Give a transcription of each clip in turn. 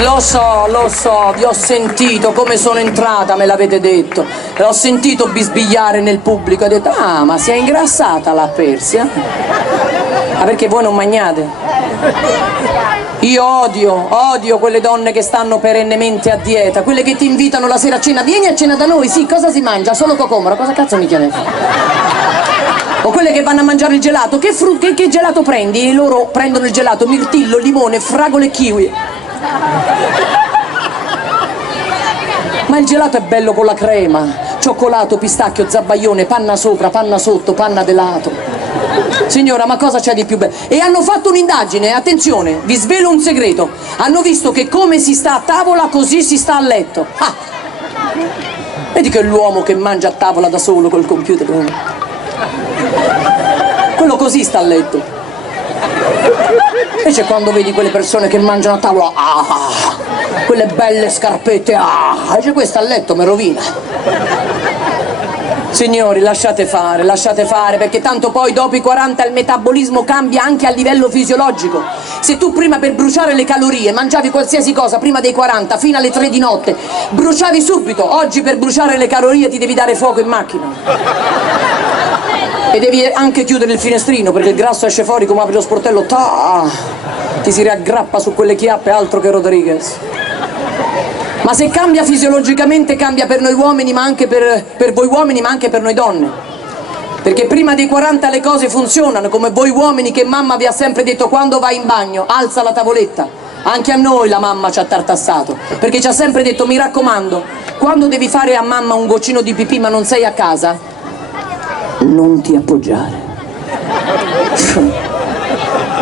Lo so, vi ho sentito come sono entrata, me l'avete detto. L'ho sentito bisbigliare nel pubblico, ho detto, ah, ma si è ingrassata la Persia? Ah, perché voi non mangiate? Io odio quelle donne che stanno perennemente a dieta, quelle che ti invitano la sera a cena, vieni a cena da noi, sì, cosa si mangia? Solo cocomero, cosa cazzo mi chiede? O quelle che vanno a mangiare il gelato, che gelato prendi? E loro prendono il gelato, mirtillo, limone, fragole e kiwi. Ma il gelato è bello con la crema, cioccolato, pistacchio, zabaione, panna sopra, panna sotto, panna de lato. Signora, ma cosa c'è di più bello? E hanno fatto un'indagine, attenzione, vi svelo un segreto. Hanno visto che come si sta a tavola, così si sta a letto. Ah! Vedi che l'uomo che mangia a tavola da solo col computer, quello così sta a letto. Invece quando vedi quelle persone che mangiano a tavola, quelle belle scarpette, invece questa a letto mi rovina. Signori, lasciate fare, perché tanto poi dopo i 40 il metabolismo cambia anche a livello fisiologico. Se tu prima per bruciare le calorie mangiavi qualsiasi cosa prima dei 40 fino alle 3 di notte, bruciavi subito. Oggi per bruciare le calorie ti devi dare fuoco in macchina. E devi anche chiudere il finestrino, perché il grasso esce fuori come apri lo sportello, ti si riaggrappa su quelle chiappe, altro che Rodriguez. Ma se cambia fisiologicamente, cambia per noi uomini, ma anche per voi uomini, ma anche per noi donne. Perché prima dei 40 le cose funzionano, come voi uomini che mamma vi ha sempre detto quando vai in bagno, alza la tavoletta. Anche a noi la mamma ci ha tartassato, perché ci ha sempre detto, mi raccomando, quando devi fare a mamma un goccino di pipì ma non sei a casa, non ti appoggiare.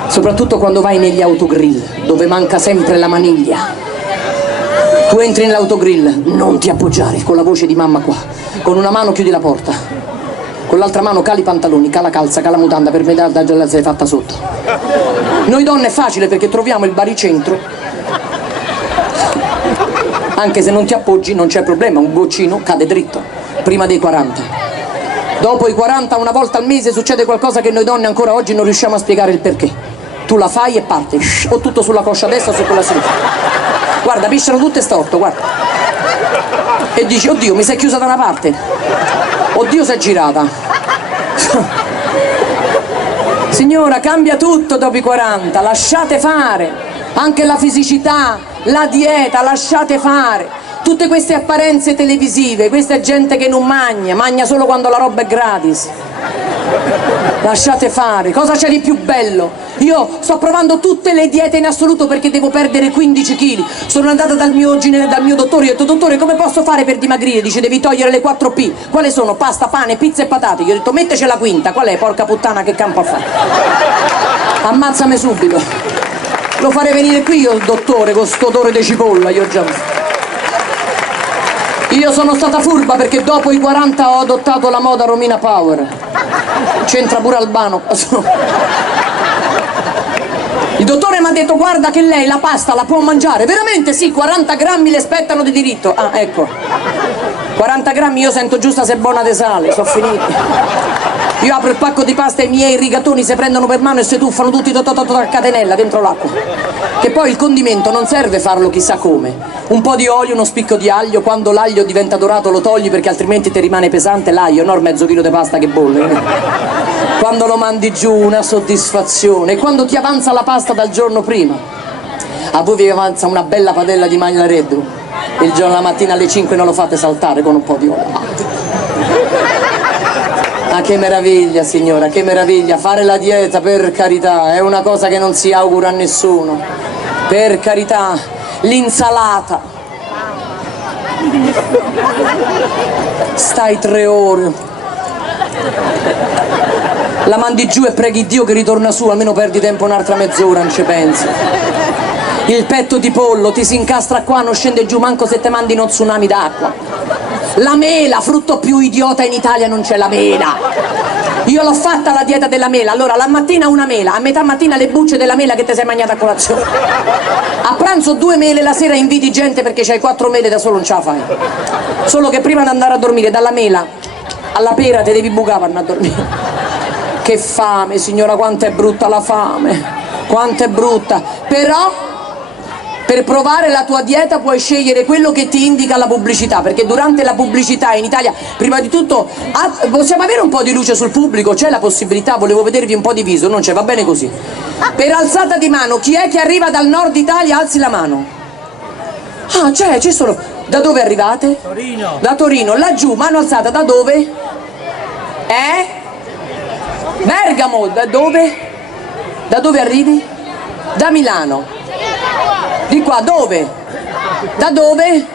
Soprattutto quando vai negli autogrill, dove manca sempre la maniglia. Tu entri nell'autogrill, non ti appoggiare, con la voce di mamma qua. Con una mano chiudi la porta, con l'altra mano cali i pantaloni, cala calza, cala mutanda, per me la sei fatta sotto. Noi donne è facile perché troviamo il baricentro. Anche se non ti appoggi non c'è problema, un goccino cade dritto, prima dei 40. Dopo i 40, una volta al mese, succede qualcosa che noi donne ancora oggi non riusciamo a spiegare il perché. Tu la fai e parte, o tutto sulla coscia destra o su quella sinistra. Guarda, pisciano tutte storto, guarda. E dici, oddio, mi sei chiusa da una parte. Oddio, sei girata. Signora, cambia tutto dopo i 40, lasciate fare. Anche la fisicità, la dieta, lasciate fare. Tutte queste apparenze televisive, questa è gente che non magna solo quando la roba è gratis. Lasciate fare, cosa c'è di più bello? Io sto provando tutte le diete in assoluto perché devo perdere 15 kg. Sono andata dal mio dottore, gli ho detto, dottore, come posso fare per dimagrire? Dice, devi togliere le 4 P. Quali sono? Pasta, pane, pizza e patate. Gli ho detto, metteci la quinta. Qual è? Porca puttana, che campo a fare? Ammazzami subito. Lo farei venire qui io, il dottore, con sto odore di cipolla, io già. Io sono stata furba perché dopo i 40 ho adottato la moda Romina Power. C'entra pure Albano. Il dottore mi ha detto, guarda che lei la pasta la può mangiare. Veramente sì, 40 grammi le spettano di diritto. Ah, ecco. 40 grammi io sento giusta se è buona de sale, sono finiti. Io apro il pacco di pasta e i miei rigatoni si prendono per mano e si tuffano tutti a catenella dentro l'acqua. Che poi il condimento non serve farlo chissà come. Un po' di olio, uno spicco di aglio, quando l'aglio diventa dorato lo togli perché altrimenti ti rimane pesante l'aglio, non mezzo chilo di pasta che bolle. Quando lo mandi giù una soddisfazione, e quando ti avanza la pasta dal giorno prima. A voi vi avanza una bella padella di magnareddu, il giorno la mattina alle 5 non lo fate saltare con un po' di olio. Ma che meraviglia, signora, che meraviglia. Fare la dieta, per carità, è una cosa che non si augura a nessuno. Per carità, l'insalata. Stai 3 ore. La mandi giù e preghi Dio che ritorna su, almeno perdi tempo un'altra mezz'ora, non ci pensi. Il petto di pollo ti si incastra qua, non scende giù manco se te mandi uno tsunami d'acqua. La mela, frutto più idiota in Italia non c'è la mela. Io l'ho fatta la dieta della mela, allora la mattina una mela, a metà mattina le bucce della mela che ti sei mangiata a colazione. A pranzo 2 mele, la sera invidi gente perché c'hai 4 mele da solo, non ce la fai. Solo che prima di andare a dormire, dalla mela alla pera te devi bucare per andare a dormire. Che fame, signora, quanto è brutta la fame, quanto è brutta. Però Per provare la tua dieta puoi scegliere quello che ti indica la pubblicità, perché durante la pubblicità in Italia, prima di tutto, possiamo avere un po' di luce sul pubblico? C'è la possibilità? Volevo vedervi un po' di viso, non c'è, va bene così. Per alzata di mano, chi è che arriva dal nord Italia? Alzi la mano. Ah, c'è solo. Da dove arrivate? Torino. Da Torino, laggiù, mano alzata, da dove? Bergamo, da dove? Da dove arrivi? Da Milano. Di qua, dove? Da dove?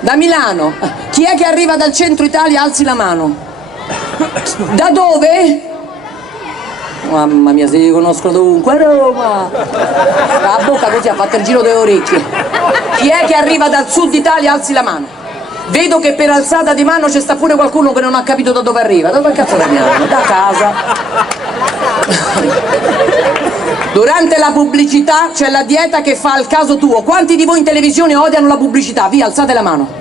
Da Milano. Chi è che arriva dal centro Italia? Alzi la mano. Da dove? Mamma mia, se li conosco dovunque. Roma! La bocca così ha fatto il giro delle orecchie. Chi è che arriva dal sud Italia? Alzi la mano. Vedo che per alzata di mano c'è sta pure qualcuno che non ha capito da dove arriva. Da dove cazzo arriviamo? Da casa. Durante la pubblicità c'è la dieta che fa al caso tuo. Quanti di voi in televisione odiano la pubblicità? Via, alzate la mano.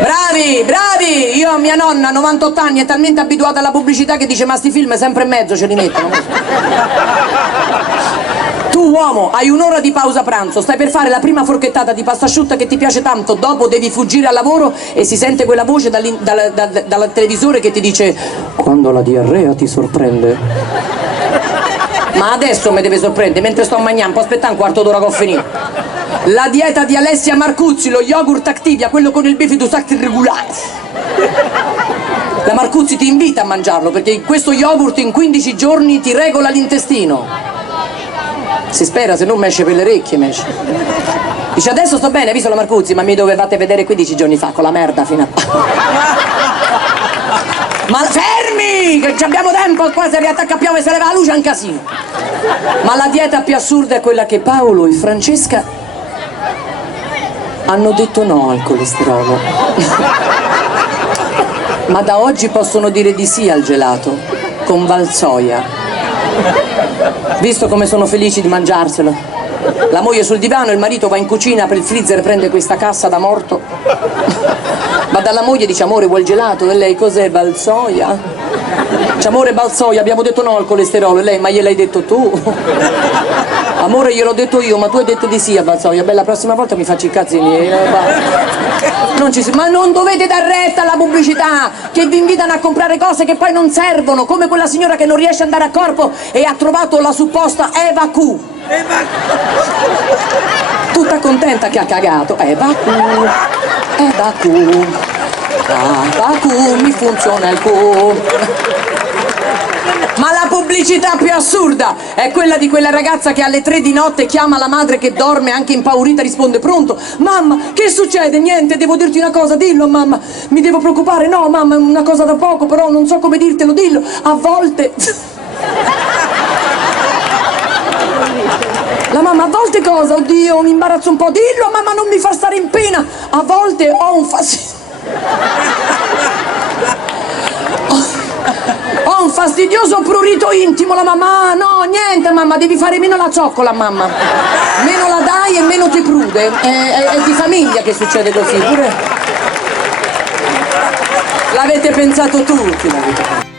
Bravi, bravi! Io, mia nonna, 98 anni, è talmente abituata alla pubblicità che dice ma sti film sempre in mezzo ce li mettono. Tu uomo, hai un'ora di pausa pranzo, stai per fare la prima forchettata di pasta asciutta che ti piace tanto, dopo devi fuggire al lavoro e si sente quella voce dal televisore che ti dice quando la diarrea ti sorprende. Ma adesso mi deve sorprendere, mentre sto mangiando, può aspettare un quarto d'ora che ho finito. La dieta di Alessia Marcuzzi, lo yogurt Activia, quello con il bifidus irregolare. La Marcuzzi ti invita a mangiarlo perché questo yogurt in 15 giorni ti regola l'intestino. Si spera, se non mi esce per le orecchie, mi esce. Dice adesso sto bene, hai visto la Marcuzzi? Ma mi dovevate vedere 15 giorni fa con la merda fino a... Ma fermi! Che ci abbiamo tempo, qua se riattacca a piove se leva la luce è un casino. Ma la dieta più assurda è quella che Paolo e Francesca hanno detto no al colesterolo. Ma da oggi possono dire di sì al gelato, con Valsoia. Visto come sono felici di mangiarselo. La moglie sul divano, il marito va in cucina, apre il freezer, prende questa cassa da morto. Va dalla moglie e dice amore vuoi il gelato? E lei cos'è? Valsoia? Dice amore Valsoia, abbiamo detto no al colesterolo. E lei ma gliel'hai detto tu? Amore gliel'ho detto io, ma tu hai detto di sì a Valsoia. Beh la prossima volta mi faccio i cazzi miei. Ma non dovete dar retta alla pubblicità che vi invitano a comprare cose che poi non servono, come quella signora che non riesce ad andare a corpo e ha trovato la supposta Eva Q. Tutta contenta che ha cagato. Eva Q, mi funziona il Q. Ma la pubblicità più assurda è quella di quella ragazza che alle 3 di notte chiama la madre che dorme anche impaurita, risponde pronto? Mamma, che succede? Niente, devo dirti una cosa, dillo mamma, mi devo preoccupare? No mamma, è una cosa da poco, però non so come dirtelo, dillo. A volte... La mamma, a volte cosa? Oddio, mi imbarazzo un po', dillo mamma, non mi fa stare in pena. A volte ho un Ho un fastidioso prurito intimo, la mamma, no, niente mamma, devi fare meno la cioccola mamma. Meno la dai e meno ti prude. È di famiglia che succede così, pure. L'avete pensato tutti, l'avete pensato.